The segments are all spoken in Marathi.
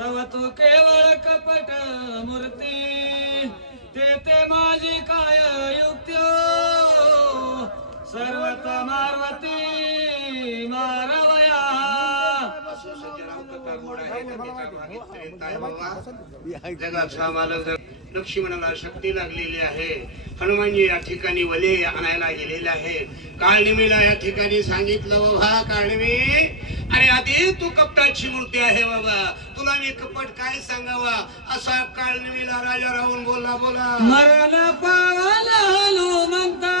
तव तू केवळ कपट मूर्ती ते माझी काय युक्त्यो सर्वत मारवती मारवया जगाचा मालक लक्ष्मणाला शक्ती लागलेली आहे. हनुमानजी या ठिकाणी वले आणायला गेलेले आहे. काळनिमीला या ठिकाणी सांगितलं बाबा काळनिमी, अरे आधी तू कपटाची मूर्ती आहे बाबा, तुला मी कपट काय सांगावा. असा काळनिमीला राजा राहून बोला मरण पावला हनुमंता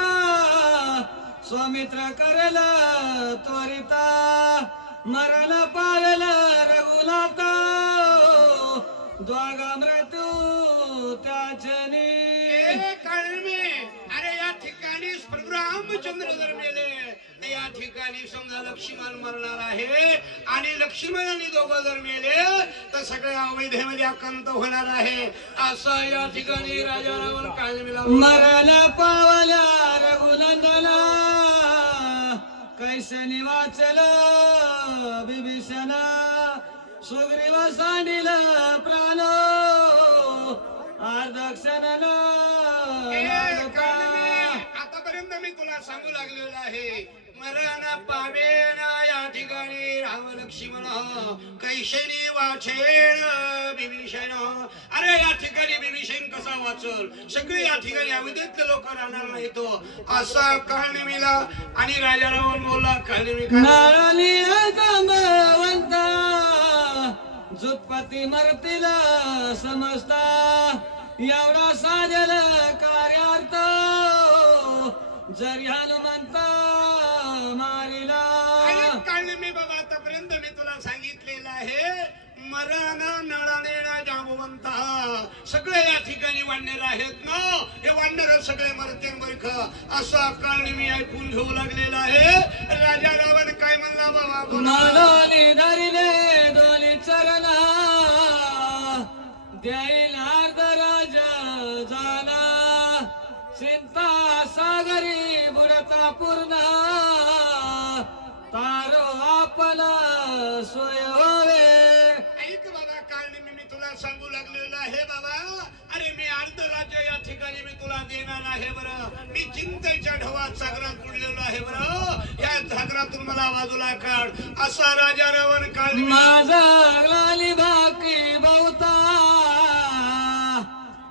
स्वामित्र करला त्वरिता मरण पावला रघुनाथा द्वागा मृत्यू त्याचनी. काळनिमी, अरे या ठिकाणी रामचंद्र जर मेले तर या ठिकाणी समजा लक्ष्मण मरणार आहे, आणि लक्ष्मण आणि दोघं जर मेले तर सगळ्या अवैधेमध्ये अकंत होणार आहे. असं या ठिकाणी राजा रावण काळनिमीला मरण पावल्या रघुनंदना कैसे निवाचल बिभीषण सुग्रीव सांडिल प्राण अर्धक्षण आतापर्यंत मी तुला सांगू लागलेलो आहे. मरण पावेन या ठिकाणी राम लक्ष्मण कैशनी वाचेन बिभीषण. अरे या ठिकाणी बिभीषण कसा वाचल, सगळे या ठिकाणी अवैधीतले लोक राहणार नाही तो. असा काळनिमीला आणि राजा रावण बोलला काळनिमी जुत्पती मरतील समजता एवढा साधल कार्यार्थ जरी हनुमंता मारिला. काळनिमी बाबा आतापर्यंत मी तुला सांगितलेलं आहे. मरण नळनेणा जांबवंता सगळे या ठिकाणी वानर आहेत ना, हे वानर सगळे मरते बरख. असा काळनिमी ऐकून घेऊ लागलेला आहे. राजा रावण काय म्हणला बाबा, दोन्ही धरिले दोन्ही चरण देईल अर्ध राज झाला चिंता सागरी बुडता पूर्ण तारो आपला सोय होवे. ऐक बाबा काळनिमी, मी तुला सांगू लागलेलो आहे बाबा. अरे मी अर्ध राज्य या ठिकाणी मी तुला देणार आहे बरं. मी चिंतेच्या ढवात सागरात बुडलेलो आहे बरं. या सागरातून मला बाजूला काढ. असा राजा रावण काळनिमी माझा लागली बाकी बहुता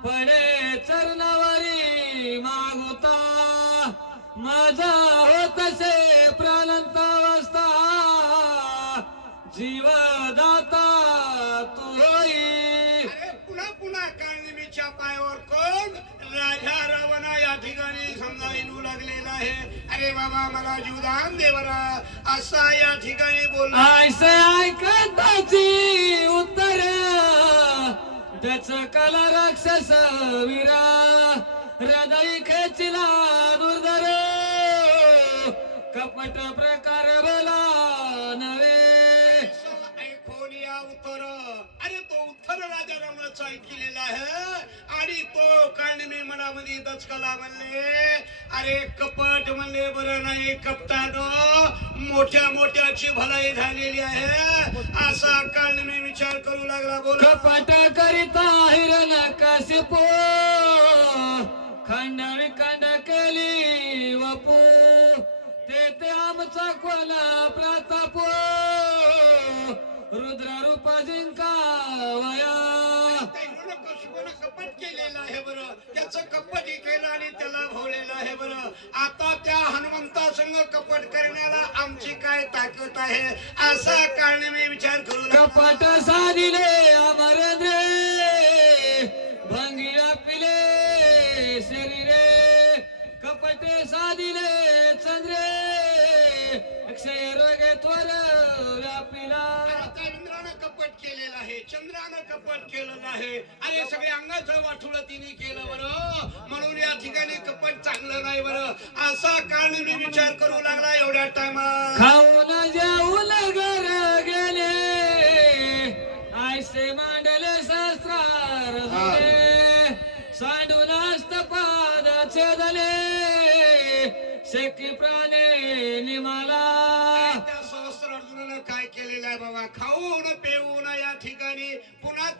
पडे चरणावरी मागुता माझा होतसे प्राणंत अवस्था जीवदाता तू होई. अरे पुन्हा पुन्हा काळनिमीच्या पायावर कोण राजा रावण या ठिकाणी समजा येऊ लागलेला आहे. अरे बाबा मला जीवदान दे बरा, असा या ठिकाणी बोलला. ऐसे ऐकताची उत्तर त्याच कला राक्षस वीरा हृदय खेचला दुर्धर कपट प्रकार बोला नवे. ऐकून या उत्तर, अरे तो उत्तर राजा रावणाचा ऐकलेला आहे. आणि तो काळनिमी मनामध्ये दचकला म्हणले, अरे कपट म्हणले बरं नाही, कपटानं मोठ्या मोठ्याची भलाई झालेली आहे. असा काळनिमी विचार करू लागला. बोल कपट करिता हिरण कशिपो खंड विखंड केली वपू ते आमचा कोला प्रताप रुद्र रूप जिंकावया. कपट केलेलं आहे बरं, त्याचं कपट केलं आणि त्याला भोवलेलं आहे बरं. आता त्या हनुमंता संग कपट करण्याला आमची काय ताकद आहे. असा काळनिमी विचार करू लागला. कपट साधिले अमरेंद्रे भंगिया पिले शरीरे कपटे साधिले चंद्रे अक्षय रोगे त्वर व्यापिला. आता इंद्रानं कपट केलेलं आहे, चंद्रानं कपट केलेलं आहे, आणि सगळे अंगाचं वाठुळं तिने केलं बरं. म्हणून या ठिकाणी कपट चांगलं नाही बरं. असा काळनिमी विचार करू लागला. एवढ्या टायमात खाऊन जेवून घर गेले ऐसे मांडले शस्त्रार सांडून अस्तपाद छेदले शेकी प्राणे निमाला. त्या सहस्त्र अर्जुनानं काय केलेलं आहे बाबा, खाऊन पिऊन या ठिकाणी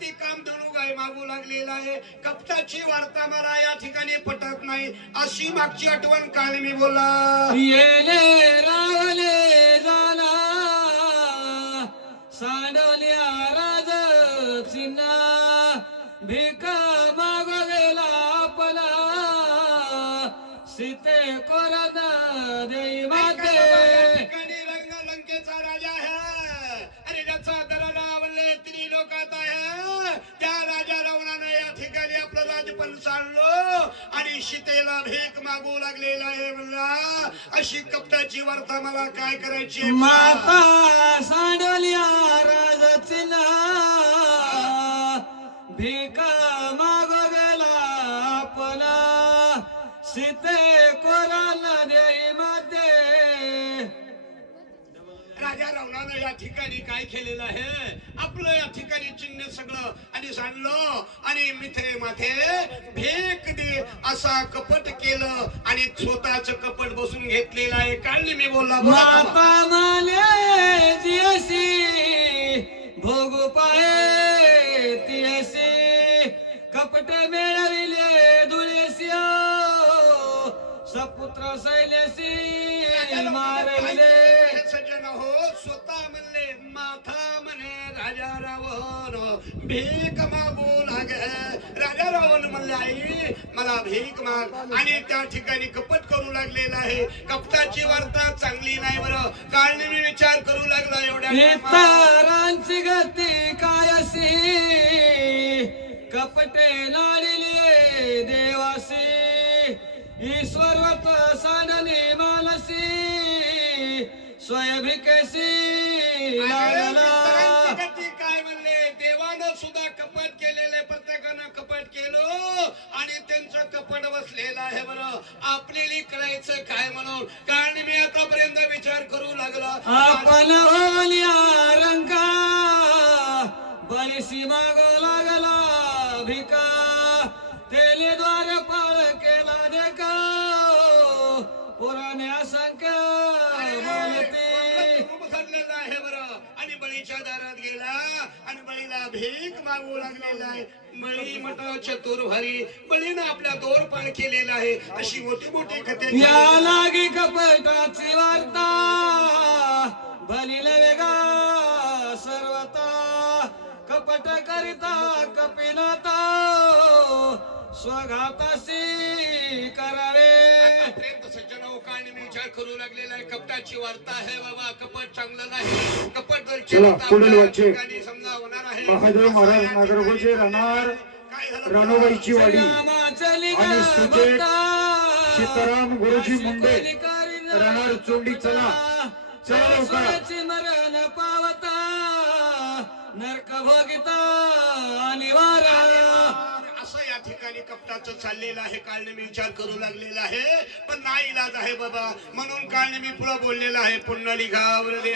ती कामधनु गाय मागू लागलेला आहे. कपटाची वार्ता मला या ठिकाणी पटत नाही. अशी मागची आठवण काल मी बोलला. येले रावले जाना सांडोल्या राज चिन्ना भीक मागो गेला आपला सीते कोरद देई माते. या ठिकाणी लंकेचा राजा आहे आणि ज्याचा दरारा म्हणले त्रिलोकात आहे. त्या राजा रावणानं या ठिकाणी आपलं राजपण सांडलो आणि सीतेला भीक मागू लागलेला आहे. म्हणला अशी कपटाची वार्ता मला काय करायची. माता सांडोल्या राज चिन्ना भीक मागो गेला आपला सीते कोरल देई माते. राजा रावणानं या ठिकाणी काय केलेलं आहे. आपलं या ठिकाणी चिन्ह सगळं आणि सांडलं आणि मिथे माथे भेक दे असा कपट केलं आणि स्वतःच कपट बसून घेतलेलं आहे. काल मी बोलला माता माने जियसी भोगू पाये तियसी कपटे मिळविले धुळेसी सपुत्र शैलेसी मारविले. सज्जन हो स्वतः म्हणले माथा म्हणे राजा रावण भीक मागू लागे. राजा रावण म्हणले आई मला भीक माग आणि त्या ठिकाणी कपट करू लागलेला आहे. कपटाची वार्ता चांगली नाही. बरं काल मी विचार करू लागला एवढ्या तारांची गती कायसी कपटे नाडिले देवासी ईश्वरवत सांडणे मानसी स्वयंभिकेशी लागला. काय म्हणले देवानं सुद्धा कपट केलेले प्रत्येकानं कपट केलं आणि त्यांचं कपट बसलेलं आहे. बरं आपल्याला करायचं काय म्हणून कारण मी आतापर्यंत विचार करू लागला. आपण होल्या रंका बळीसी मागो लागला भिका तेले द्वारपाळ केला देखा पुराणे असंख्य बोलते. धरलेला आहे बरं आणि बळीच्या दारात गेला आणि बळीला भीक मागू लागलेला आहे. बळी मठ चतुर भारी बळीनं आपल्या दोरपाळ केलेला आहे. अशी मोठी मोठी कथे या लागी कपटाची वार्ता बलिले वेगा सर्वता कपट करिता कपिनाता स्वघाताशी करावे. सज्जन काळने मी विचार करू लागलेला आहे. कपटाची वार्ता आहे बाबा. कपट चांगलं नाही. कपट जर चला पुढील वाचे समजा होणार आहे. महादेव महाराज नागरगोचे राहणार रानोबाईची वाडी आणि सुजेत सीताराम गुरुजी मुंडे राहणार चोंडी. चला चला लवकर. मरण पावता नरक भोगिता निवारा. असं या ठिकाणी कपटाचं चाललेलं आहे. काळने मी विचार करू लागलेला आहे पण नाही इलाज आहे बाबा. म्हणून काळने मी पुढे बोललेला आहे. पुंडलिका वरदे